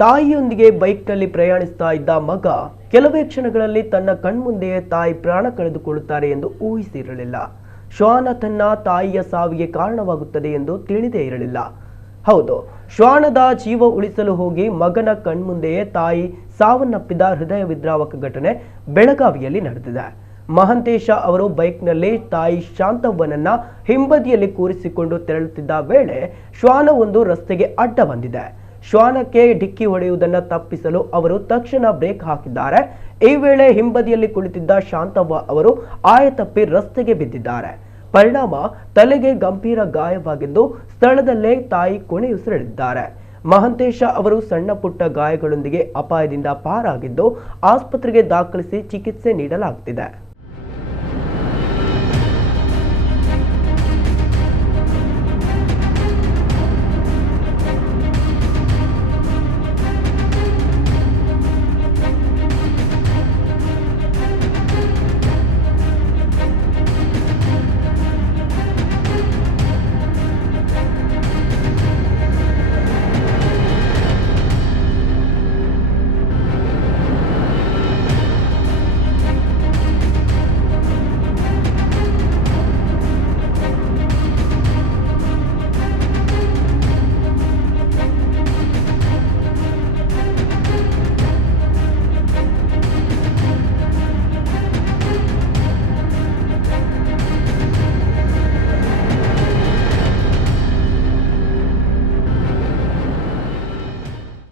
ತಾಯಿಯೊಂದಿಗೆ ಬೈಕ್ನಲ್ಲಿ ಪ್ರಯಾಣಿಸ್ತಾ ಇದ್ದ ಮಗ ಕೆಲವೇ ಕ್ಷಣಗಳಲ್ಲಿ ತನ್ನ ಕಣ್ಮುಂದೆಯೇ ತಾಯಿ ಪ್ರಾಣ ಕಳೆದುಕೊಳ್ಳುತ್ತಾರೆ ಎಂದು ಊಹಿಸಿರಲಿಲ್ಲ. ಶ್ವಾನ ತನ್ನ ತಾಯಿಯ ಸಾವಿಗೆ ಕಾರಣವಾಗುತ್ತದೆ ಎಂದು ತಿಳಿದೇ ಇರಲಿಲ್ಲ. ಹೌದು, ಶ್ವಾನದ ಜೀವ ಉಳಿಸಲು ಹೋಗಿ ಮಗನ ಕಣ್ಮುಂದೆಯೇ ತಾಯಿ ಸಾವನ್ನಪ್ಪಿದ ಹೃದಯ ವಿದ್ರಾವಕ ಘಟನೆ ಬೆಳಗಾವಿಯಲ್ಲಿ ನಡೆದಿದೆ. ಮಹಂತೇಶ ಅವರು ಬೈಕ್ನಲ್ಲಿ ತಾಯಿ ಶಾಂತವ್ವನನ್ನ ಹಿಂಬದಿಯಲ್ಲಿ ಕೂರಿಸಿಕೊಂಡು ತೆರಳುತ್ತಿದ್ದ ವೇಳೆ ಶ್ವಾನವೊಂದು ರಸ್ತೆಗೆ ಅಡ್ಡ ಬಂದಿದೆ. ಶ್ವಾನಕ್ಕೆ ಡಿಕ್ಕಿ ಹೊಡೆಯುವುದನ್ನು ತಪ್ಪಿಸಲು ಅವರು ತಕ್ಷಣ ಬ್ರೇಕ್ ಹಾಕಿದ್ದಾರೆ. ಈ ವೇಳೆ ಹಿಂಬದಿಯಲ್ಲಿ ಕುಳಿತಿದ್ದ ಶಾಂತವ್ವ ಅವರು ಆಯತಪ್ಪಿ ರಸ್ತೆಗೆ ಬಿದ್ದಿದ್ದಾರೆ. ಪರಿಣಾಮ ತಲೆಗೆ ಗಂಭೀರ ಗಾಯವಾಗಿದ್ದು ಸ್ಥಳದಲ್ಲೇ ತಾಯಿ ಕೊನೆಯುಸಿರೆಳಿದ್ದಾರೆ. ಮಹಂತೇಶ ಅವರು ಸಣ್ಣ ಪುಟ್ಟ ಗಾಯಗಳೊಂದಿಗೆ ಅಪಾಯದಿಂದ ಪಾರಾಗಿದ್ದು ಆಸ್ಪತ್ರೆಗೆ ದಾಖಲಿಸಿ ಚಿಕಿತ್ಸೆ ನೀಡಲಾಗುತ್ತಿದೆ.